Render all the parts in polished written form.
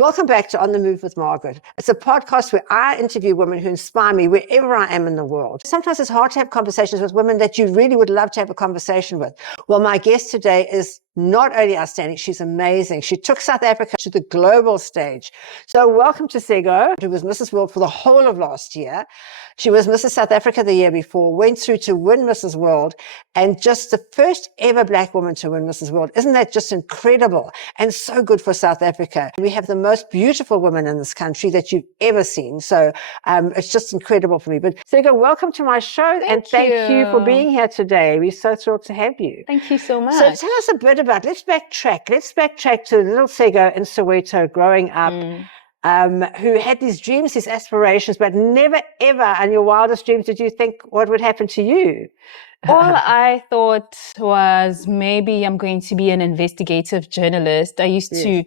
Welcome back to On the Move with Margaret. It's a podcast where I interview women who inspire me wherever I am in the world. Sometimes it's hard to have conversations with women that you really would love to have a conversation with. Well, my guest today is not only outstanding, she's amazing. She took South Africa to the global stage. So welcome to Sego, who was Mrs. World for the whole of last year. She was Mrs. South Africa the year before, went through to win Mrs. World, and just the first ever Black woman to win Mrs. World. Isn't that just incredible and so good for South Africa? We have the most beautiful women in this country that you've ever seen. So it's just incredible for me. But Sego, welcome to my show, and thank you for being here today. We're so thrilled to have you. Thank you so much. So tell us a bit about, let's backtrack to little Sego in Soweto growing up, who had these dreams, these aspirations, but never ever in your wildest dreams did you think what would happen to you. All I thought was maybe I'm going to be an investigative journalist. I used to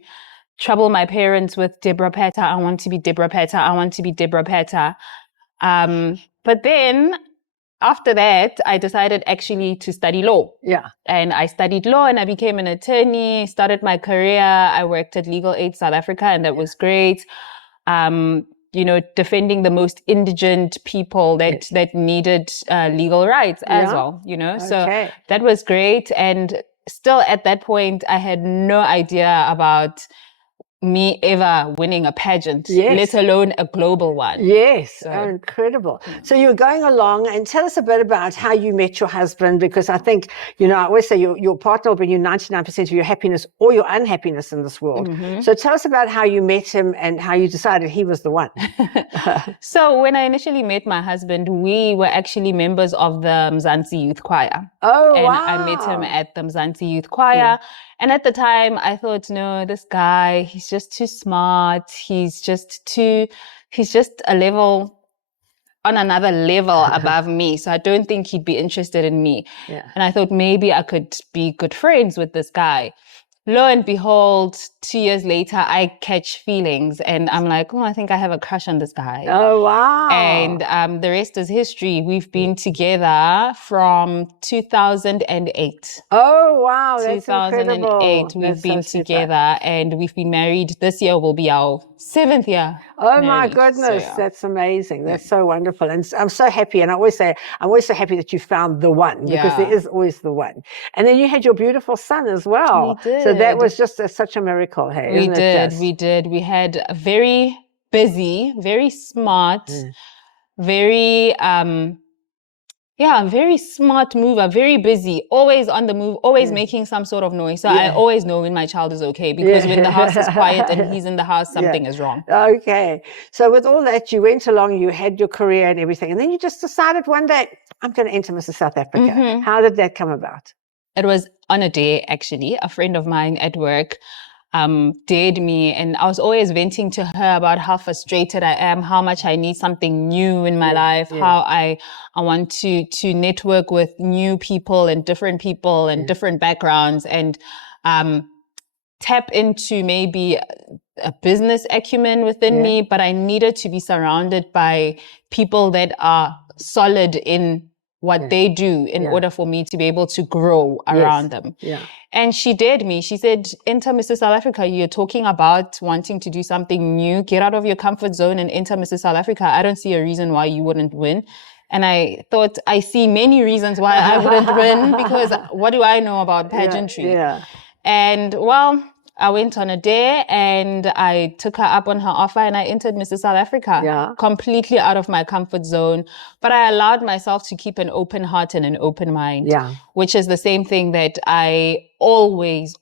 trouble my parents with Deborah Peta. I want to be Deborah Peta. I want to be Deborah Peta. But then after that, I decided actually to study law. Yeah. And I studied law and I became an attorney, started my career. I worked at Legal Aid South Africa, and that was great. Defending the most indigent people that needed legal rights as well, So that was great. And still at that point, I had no idea about me ever winning a pageant, let alone a global one. Yes, incredible. So you were going along, and tell us a bit about how you met your husband, because I think, I always say your partner will bring you 99% of your happiness or your unhappiness in this world. Mm-hmm. So tell us about how you met him and how you decided he was the one. So when I initially met my husband, we were actually members of the Mzansi Youth Choir. Oh, and wow. I met him at the Mzansi Youth Choir. Yeah. And at the time, I thought, no, this guy, he's just too smart. He's just on another level above me. So I don't think he'd be interested in me. Yeah. And I thought maybe I could be good friends with this guy. Lo and behold, 2 years later, I catch feelings and I'm like, I think I have a crush on this guy. Oh, wow. And the rest is history. We've been together from 2008. Oh, wow. That's 2008, incredible. we've been together and we've been married. This year will be our 7th year. Oh, my goodness. So, That's amazing. That's so wonderful. And I'm so happy. And I always say, I'm always so happy that you found the one, because there is always the one. And then you had your beautiful son as well. We did. So that was just such a miracle. Hey, We did. We had a very busy, very smart, very smart mover, very busy, always on the move, always making some sort of noise. So I always know when my child is okay, because when the house is quiet and he's in the house, something is wrong. Okay. So with all that, you went along, you had your career and everything, and then you just decided one day, I'm going to enter Mrs. South Africa. Mm-hmm. How did that come about? It was on a day, actually. A friend of mine at work dared me, and I was always venting to her about how frustrated I am, how much I need something new in my life, how I want to network with new people and different backgrounds, and tap into maybe a business acumen within me, but I needed to be surrounded by people that are solid in what they do in order for me to be able to grow around them. Yeah. And she dared me. She said, enter Mrs. South Africa. You're talking about wanting to do something new. Get out of your comfort zone and enter Mrs. South Africa. I don't see a reason why you wouldn't win. And I thought, I see many reasons why I wouldn't win, because what do I know about pageantry? Yeah. And well, I went on a day and I took her up on her offer and I entered Mrs. South Africa, completely out of my comfort zone. But I allowed myself to keep an open heart and an open mind, which is the same thing that I always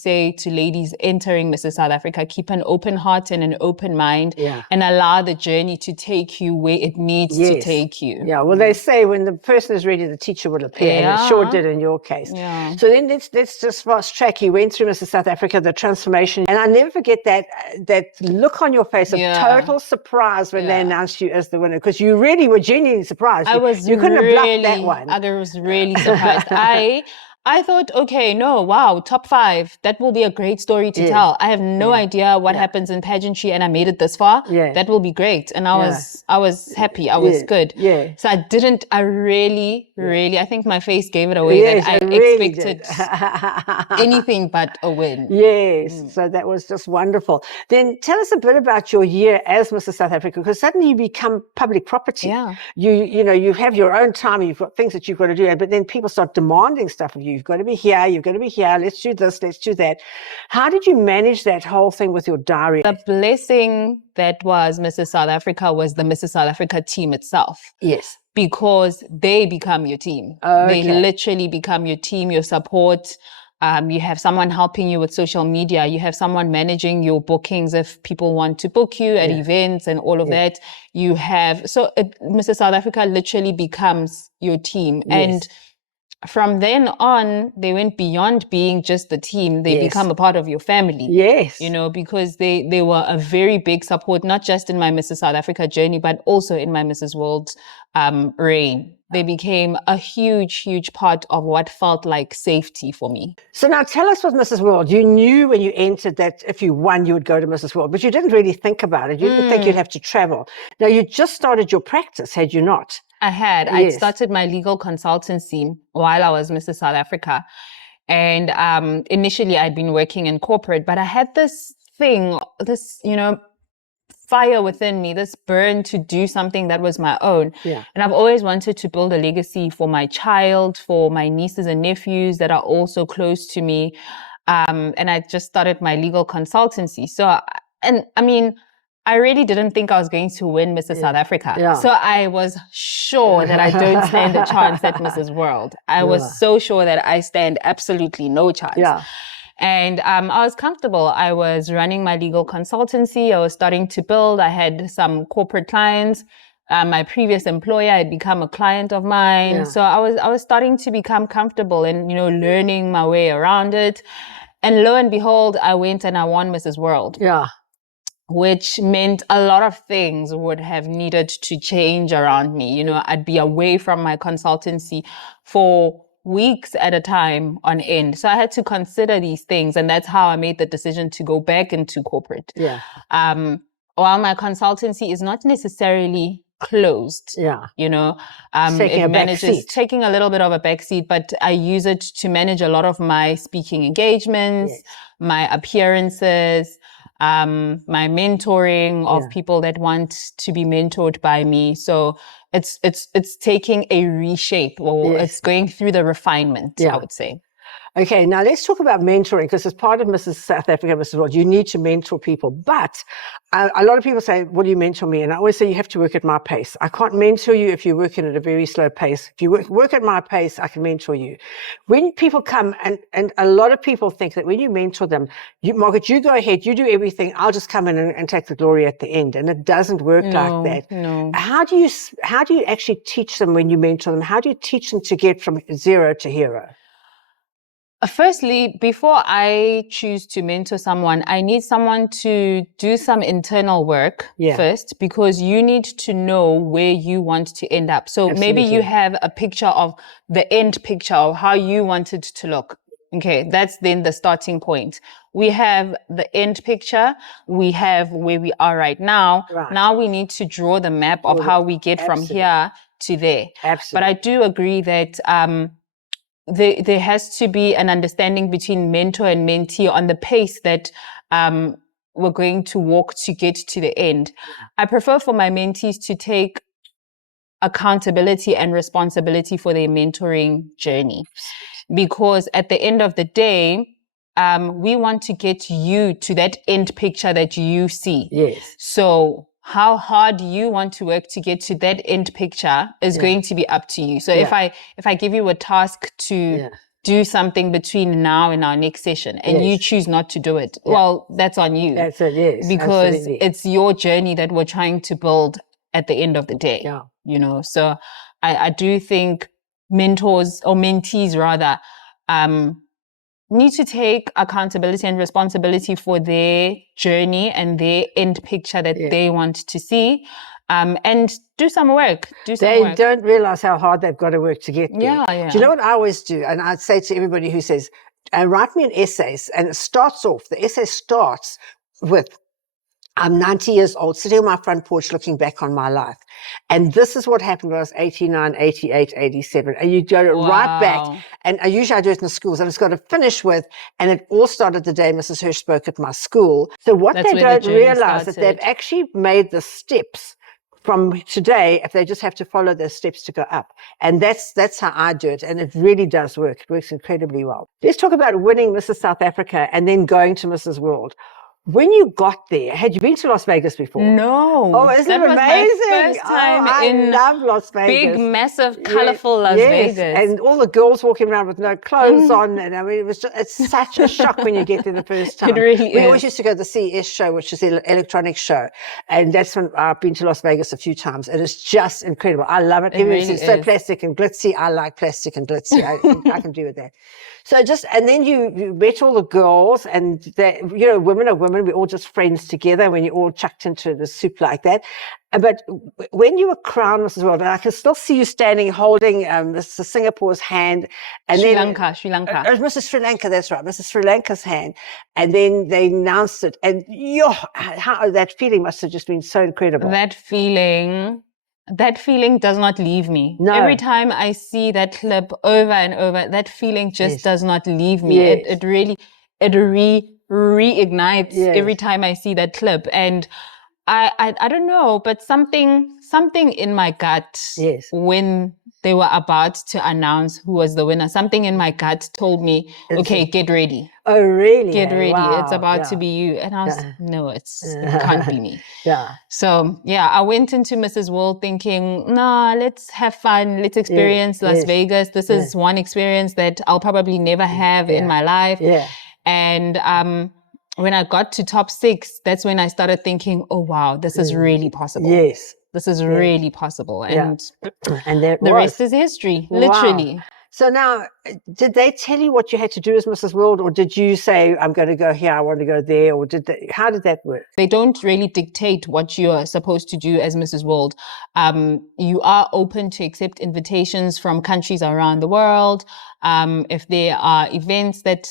say to ladies entering Mrs. South Africa: keep an open heart and an open mind, and allow the journey to take you where it needs to take you. Yeah, well, they say when the person is ready, the teacher will appear, and it sure did in your case. Yeah. So then let's just fast track. You went through Mrs. South Africa, the transformation, and I never forget that look on your face of total surprise when they announced you as the winner, because you really were genuinely surprised. You couldn't have bluffed that one. I was really surprised. I thought, okay, no, wow, top 5. That will be a great story to tell. I have no idea what happens in pageantry, and I made it this far. That will be great. And I was happy. I was good. So I really, I think my face gave it away that I really expected anything but a win. So that was just wonderful. Then tell us a bit about your year as Mrs. South Africa, because suddenly you become public property. You know, you have your own time, you've got things that you've got to do, but then people start demanding stuff of you. You've got to be here, you've got to be here, let's do this, let's do that. How did you manage that whole thing with your diary? The blessing that was Mrs. South Africa was the Mrs. South Africa team itself. Because they become your team. They literally become your team, your support. You have someone helping you with social media. You have someone managing your bookings if people want to book you at events and all of that. You have, Mrs. South Africa literally becomes your team. And from then on, they went beyond being just the team. They become a part of your family. You know, because they were a very big support, not just in my Mrs. South Africa journey, but also in my Mrs. World reign. They became a huge part of what felt like safety for me. So now tell us with Mrs. World. You knew when you entered that if you won, you would go to Mrs. World, but you didn't really think about it. You didn't think you'd have to travel. Now, you just started your practice, had you not? I had. I started my legal consultancy while I was Mrs. South Africa. And initially I'd been working in corporate, but I had this thing, this, you know, fire within me, this burn to do something that was my own. And I've always wanted to build a legacy for my child, for my nieces and nephews that are also close to me. And I just started my legal consultancy. So, and I mean, I really didn't think I was going to win Mrs. South Africa. So I was sure that I don't stand a chance at Mrs. World. I was so sure that I stand absolutely no chance. And I was comfortable. I was running my legal consultancy. I was starting to build. I had some corporate clients. My previous employer had become a client of mine. So I was starting to become comfortable and, you know, learning my way around it. And lo and behold, I went and I won Mrs. World. Which meant a lot of things would have needed to change around me. You know, I'd be away from my consultancy for weeks at a time on end. So I had to consider these things. And that's how I made the decision to go back into corporate. While my consultancy is not necessarily closed, you know, it manages taking a little bit of a backseat, but I use it to manage a lot of my speaking engagements, my appearances, my mentoring of people that want to be mentored by me. So it's taking a reshape, or it's going through the refinement, I would say. Okay, now let's talk about mentoring, because as part of Mrs. South Africa, Mrs. World, you need to mentor people. But a lot of people say, will you mentor me? And I always say, you have to work at my pace. I can't mentor you if you're working at a very slow pace. If you work at my pace, I can mentor you. When people come, and a lot of people think that when you mentor them, Margaret, you go ahead, you do everything, I'll just come in and take the glory at the end. And it doesn't work like that. How do you actually teach them when you mentor them? How do you teach them to get from zero to hero? Firstly, before I choose to mentor someone, I need someone to do some internal work first, because you need to know where you want to end up. So maybe you have a picture of the end picture of how you want it to look. Okay, that's then the starting point. We have the end picture. We have where we are right now. Now we need to draw the map of how we get from here to there. But I do agree that there has to be an understanding between mentor and mentee on the pace that we're going to walk to get to the end. I prefer for my mentees to take accountability and responsibility for their mentoring journey, because at the end of the day, we want to get you to that end picture that you see. So how hard you want to work to get to that end picture is going to be up to you. So if I give you a task to do something between now and our next session, and you choose not to do it, well, that's on you. That's it, because it's your journey that we're trying to build at the end of the day. You know, so I do think mentors, or mentees rather, need to take accountability and responsibility for their journey and their end picture that they want to see. and do some work. They don't realize how hard they've got to work to get there. Yeah. Do you know what I always do? And I'd say to everybody who says, write me an essay, and it starts off, the essay starts with, I'm 90 years old, sitting on my front porch looking back on my life. And this is what happened when I was 89, 88, 87. And you go right back. And usually I do it in the schools. And it's got to finish with, and it all started the day Mrs. Hirsch spoke at my school. So what they don't realize is that they've actually made the steps from today, if they just have to follow those steps to go up. And that's how I do it. And it really does work. It works incredibly well. Let's talk about winning Mrs. South Africa and then going to Mrs. World. When you got there, had you been to Las Vegas before? No. Oh, isn't it amazing? My first time I love Las Vegas. Big, massive, colorful Las Vegas. And all the girls walking around with no clothes on. And I mean, it's such a shock when you get there the first time. It really is. We always used to go to the CES show, which is the electronic show. And that's when I've been to Las Vegas a few times. And it's just incredible. I love it. Everything's so plastic and glitzy. I like plastic and glitzy. I can do with that. So and then you met all the girls, and women are women. We're all just friends together when you're all chucked into the soup like that. But when you were crowned Mrs. World, and I can still see you standing holding Mr. Singapore's hand. And Sri Lanka. Mrs. Sri Lanka, that's right, Mrs. Sri Lanka's hand. And then they announced it. And how that feeling must have just been so incredible. That feeling does not leave me. No. Every time I see that clip over and over, that feeling just does not leave me. Yes. It really reignites every time I see that clip. And I don't know, but something in my gut when they were about to announce who was the winner, something in my gut told me, okay, get ready. Oh, really? Get ready. Wow. It's about to be you. And I was, no, it can't be me. Yeah. So, I went into Mrs. World thinking, let's have fun. Let's experience Las Vegas. This is one experience that I'll probably never have in my life. Yeah. And when I got to top 6, that's when I started thinking, oh, wow, this is really possible. Yes. This is really possible. And, and the rest is history, literally. Wow. So now, did they tell you what you had to do as Mrs. World, or did you say, I'm going to go here, I want to go there, or how did that work? They don't really dictate what you're supposed to do as Mrs. World. You are open to accept invitations from countries around the world. If there are events that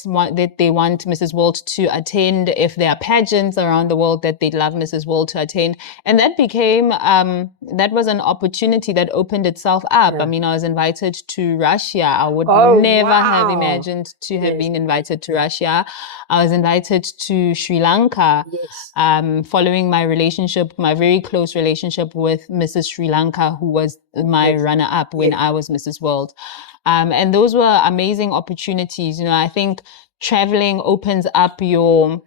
they want Mrs. World to attend, if there are pageants around the world that they'd love Mrs. World to attend. And that became, that was an opportunity that opened itself up. Yeah. I mean, I was invited to Russia. I would never have imagined to have been invited to Russia. I was invited to Sri Lanka, following my very close relationship with Mrs. Sri Lanka, who was my runner-up when I was Mrs. World. And those were amazing opportunities. I think traveling opens up your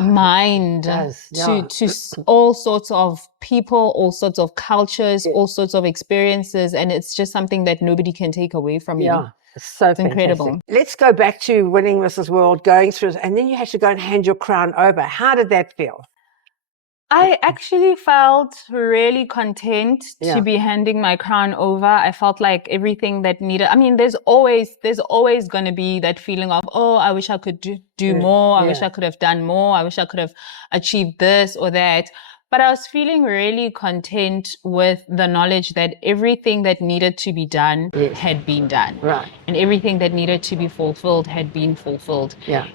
mind to all sorts of people, all sorts of cultures, all sorts of experiences. And it's just something that nobody can take away from you. Yeah, it's incredible. Let's go back to winning Mrs. World, going through, and then you had to go and hand your crown over. How did that feel? I actually felt really content to be handing my crown over. I felt like everything that needed, there's always going to be that feeling of, I wish I could do more. I wish I could have done more. I wish I could have achieved this or that. But I was feeling really content with the knowledge that everything that needed to be done had been done. Right. And everything that needed to be fulfilled had been fulfilled. Yeah.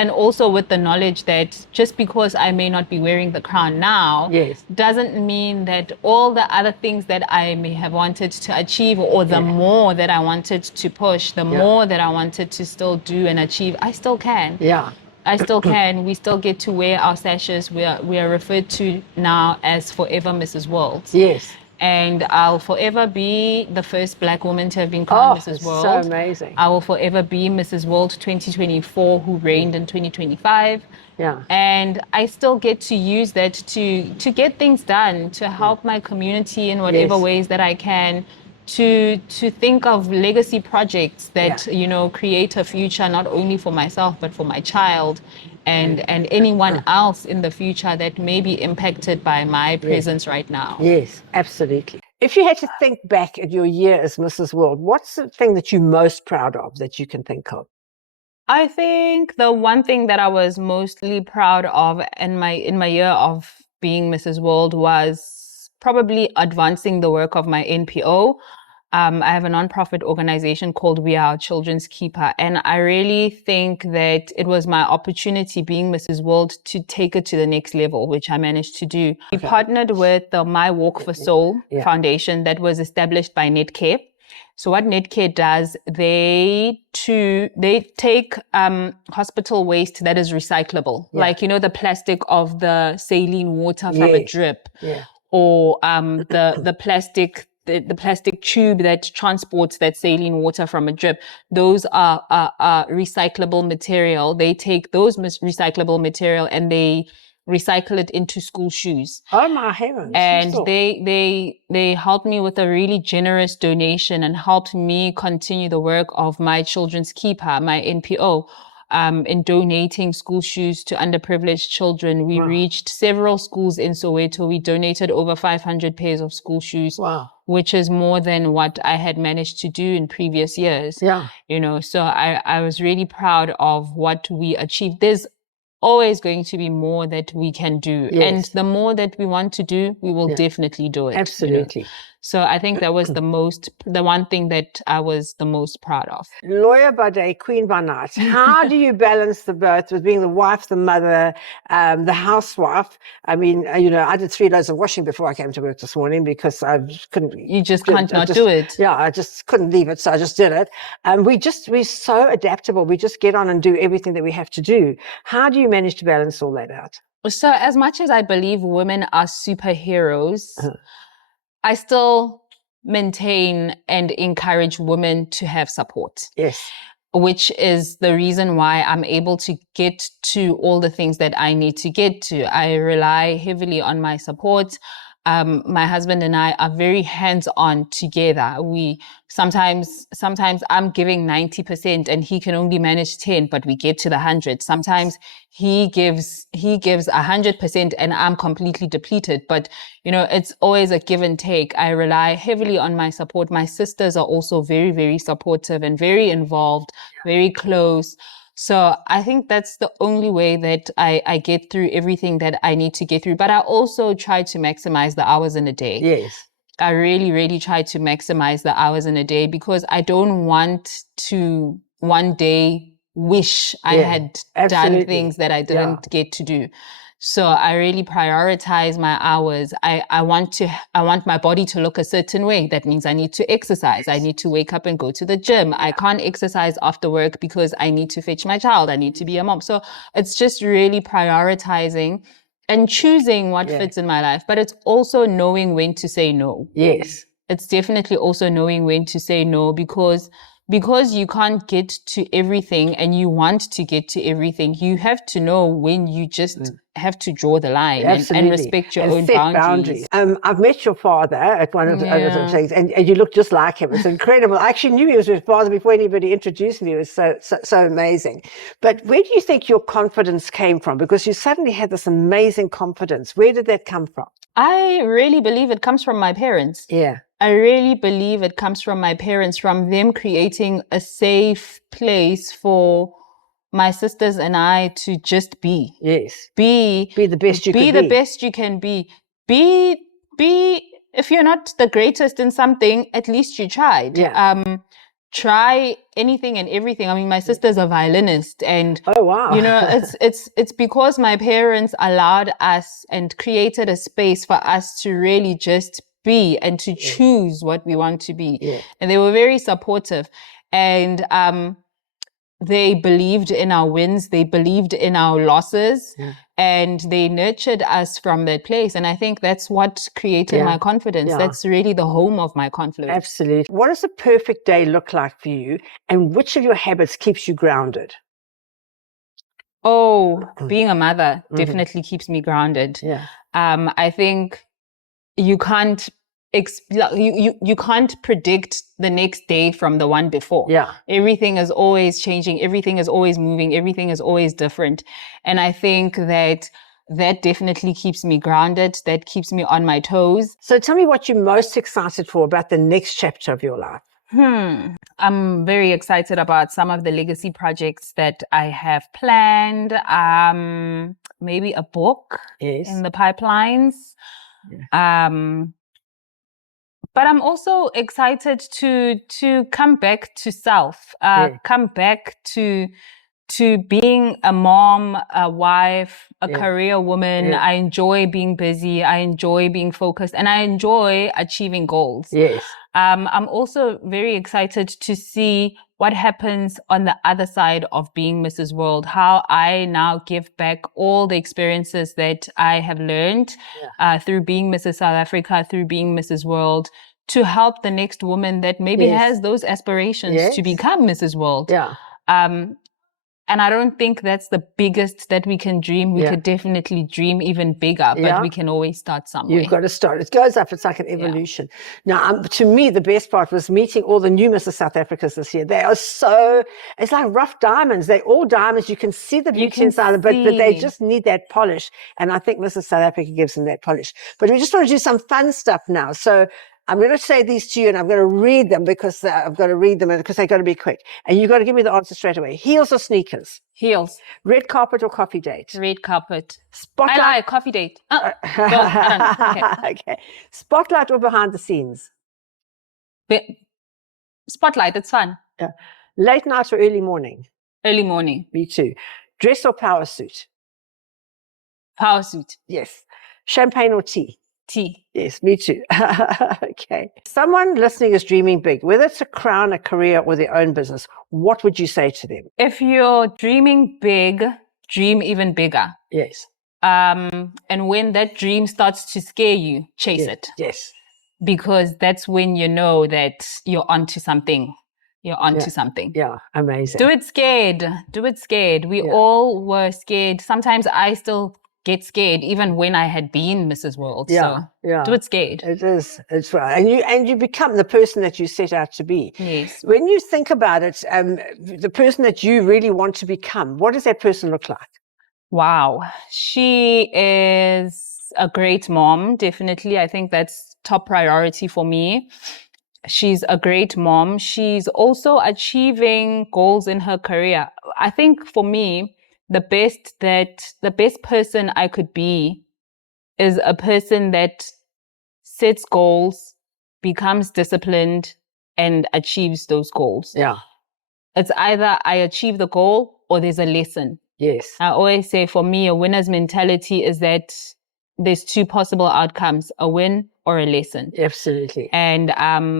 And also with the knowledge that just because I may not be wearing the crown now doesn't mean that all the other things that I may have wanted to achieve, or the more that I wanted to push, the more that I wanted to still do and achieve, I still can. Yeah. I still can. We still get to wear our sashes. We are referred to now as Forever Mrs. World. Yes. And I'll forever be the first Black woman to have been crowned Mrs. World. So amazing. I will forever be Mrs. World 2024, who reigned in 2025. Yeah. And I still get to use that to get things done, to help my community in whatever ways that I can, to think of legacy projects that, create a future not only for myself, but for my child and anyone else in the future that may be impacted by my presence right now. Yes, absolutely. If you had to think back at your year as Mrs. World, what's the thing that you're most proud of that you can think of? I think the one thing that I was mostly proud of in my year of being Mrs. World was probably advancing the work of my NPO. I have a nonprofit organization called We Are Children's Keeper. And I really think that it was my opportunity being Mrs. World to take it to the next level, which I managed to do. We partnered with the My Walk for Soul Foundation that was established by Netcare. So what Netcare does, they take hospital waste that is recyclable, like, the plastic of the saline water from a drip, or the plastic tube that transports that saline water from a drip. Those are recyclable material. They take those recyclable material and they recycle it into school shoes. Oh my heavens. And they helped me with a really generous donation and helped me continue the work of my Children's Keeper, my NPO, in donating school shoes to underprivileged children. We reached several schools in Soweto. We donated over 500 pairs of school shoes, which is more than what I had managed to do in previous years. So I was really proud of what we achieved. There's always going to be more that we can do. And the more that we want to do, we will definitely do it. Absolutely. So I think that was the one thing that I was the most proud of. Lawyer by day, queen by night. How do you balance the both with being the wife, the mother, the housewife? I mean, I did 3 loads of washing before I came to work this morning because I couldn't. You just can't not do it. Yeah, I just couldn't leave it, so I just did it. And we're so adaptable. We just get on and do everything that we have to do. How do you manage to balance all that out? So as much as I believe women are superheroes, I still maintain and encourage women to have support. Yes. Which is the reason why I'm able to get to all the things that I need to get to. I rely heavily on my support. My husband and I are very hands-on together. We sometimes I'm giving 90% and he can only manage 10, but we get to the 100. Sometimes he gives 100% and I'm completely depleted. But it's always a give and take. I rely heavily on my support. My sisters are also very, very supportive and very involved, very close. So I think that's the only way that I get through everything that I need to get through. But I also try to maximize the hours in a day. Yes. I really, really try to maximize the hours in a day because I don't want to one day wish I had done things that I didn't get to do. So I really prioritize my hours. I want my body to look a certain way. That means I need to exercise. I need to wake up and go to the gym. I can't exercise after work because I need to fetch my child. I need to be a mom. So it's just really prioritizing and choosing what fits in my life. But it's also knowing when to say no. Yes. It's definitely also knowing when to say no because you can't get to everything and you want to get to everything, you have to know when you just have to draw the line and respect your own boundaries. I've met your father at one of the things and you look just like him. It's incredible. I actually knew he was your father before anybody introduced me. It was so amazing. But where do you think your confidence came from? Because you suddenly had this amazing confidence. Where did that come from? I really believe it comes from my parents. Yeah. I really believe it comes from my parents, from them creating a safe place for my sisters and I to just be. Yes. Be the best you can be. Be the best you can be. Be, if you're not the greatest in something, at least you tried. Yeah. Try anything and everything. I mean, my sister's a violinist and, oh, wow. it's because my parents allowed us and created a space for us to really just be and to choose what we want to be. Yeah. And they were very supportive and they believed in our wins, they believed in our losses, and they nurtured us from that place. And I think that's what created my confidence. That's really the home of my confidence. Absolutely. What does a perfect day look like for you, and which of your habits keeps you grounded? Oh, being a mother definitely keeps me grounded. Yeah. I think you can't you can't predict the next day from the one before. Yeah. Everything is always changing. Everything is always moving. Everything is always different. And I think that definitely keeps me grounded. That keeps me on my toes. So tell me what you're most excited for about the next chapter of your life. I'm very excited about some of the legacy projects that I have planned. Maybe a book in the pipelines. But I'm also excited to come back to self, come back to being a mom, a wife, a career woman. I enjoy being busy. I enjoy being focused, and I enjoy achieving goals. I'm also very excited to see what happens on the other side of being Mrs. World, how I now give back all the experiences that I have learned through being Mrs. South Africa, through being Mrs. World, to help the next woman that maybe has those aspirations to become Mrs. World. And I don't think that's the biggest that we can dream. We could definitely dream even bigger, but we can always start somewhere. You've got to start. It goes up. It's like an evolution. Now, to me, the best part was meeting all the new Mrs. South Africas this year. They are it's like rough diamonds. They're all diamonds. You can see the beauty inside, but they just need that polish. And I think Mrs. South Africa gives them that polish. But we just want to do some fun stuff now. So I'm going to say these to you, and I'm going to read them because I've got to read them because they've got to be quick. And you've got to give me the answer straight away. Heels or sneakers? Heels. Red carpet or coffee date? Red carpet. Spotlight. I like coffee date. No, I don't. Okay. Spotlight or behind the scenes? Spotlight. It's fun. Late night or early morning? Early morning. Me too. Dress or power suit? Power suit. Yes. Champagne or tea? Tea. Yes, me too. Okay. Someone listening is dreaming big, whether it's a crown, a career, or their own business. What would you say to them? If you're dreaming big, dream even bigger. Yes. And when that dream starts to scare you, chase it. Yes. Because that's when you know that you're onto something. You're onto something. Yeah, amazing. Do it scared. Do it scared. We all were scared. Sometimes I still get scared even when I had been Mrs. World. So do it scared. It is. It's right. And you become the person that you set out to be. Yes. When you think about it, the person that you really want to become, what does that person look like? Wow. She is a great mom, definitely. I think that's top priority for me. She's a great mom. She's also achieving goals in her career. I think for me, the best person I could be is a person that sets goals, becomes disciplined, and achieves those goals. Yeah. It's either I achieve the goal or there's a lesson. Yes. I always say for me, a winner's mentality is that there's two possible outcomes, a win or a lesson. Absolutely. And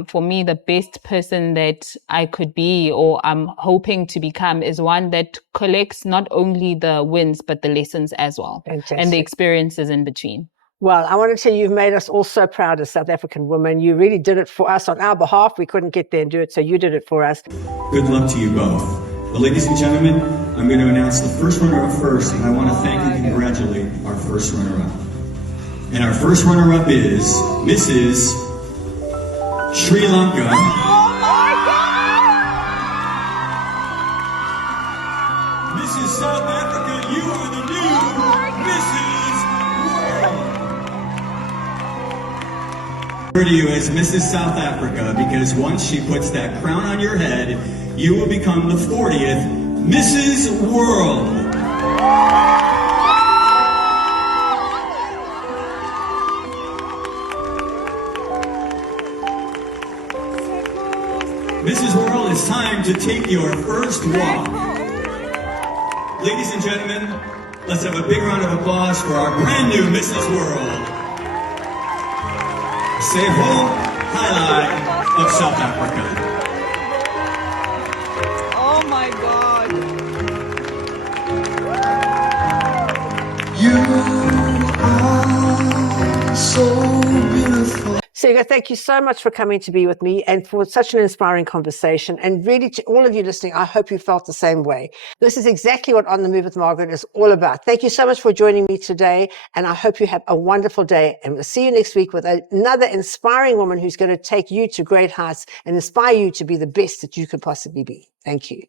for me, the best person that I could be or I'm hoping to become is one that collects not only the wins, but the lessons as well. Fantastic. And the experiences in between. Well, I want to tell you, you've made us all so proud as South African women. You really did it for us on our behalf. We couldn't get there and do it, so you did it for us. Good luck to you both. But ladies and gentlemen, I'm going to announce the first runner-up first, and I want to thank and congratulate our first runner-up. And our first runner-up is Mrs. Sri Lanka. Oh my God! Mrs. South Africa, you are the new Mrs. World. I refer to you as Mrs. South Africa because once she puts that crown on your head, you will become the 40th Mrs. World. Mrs. World, it's time to take your first walk. Ladies and gentlemen, let's have a big round of applause for our brand new Mrs. World. Tshego Gaelae of South Africa. Oh my God. You are so beautiful. Sego, thank you so much for coming to be with me and for such an inspiring conversation. And really, to all of you listening, I hope you felt the same way. This is exactly what On the Move with Margaret is all about. Thank you so much for joining me today. And I hope you have a wonderful day. And we'll see you next week with another inspiring woman who's going to take you to great heights and inspire you to be the best that you could possibly be. Thank you.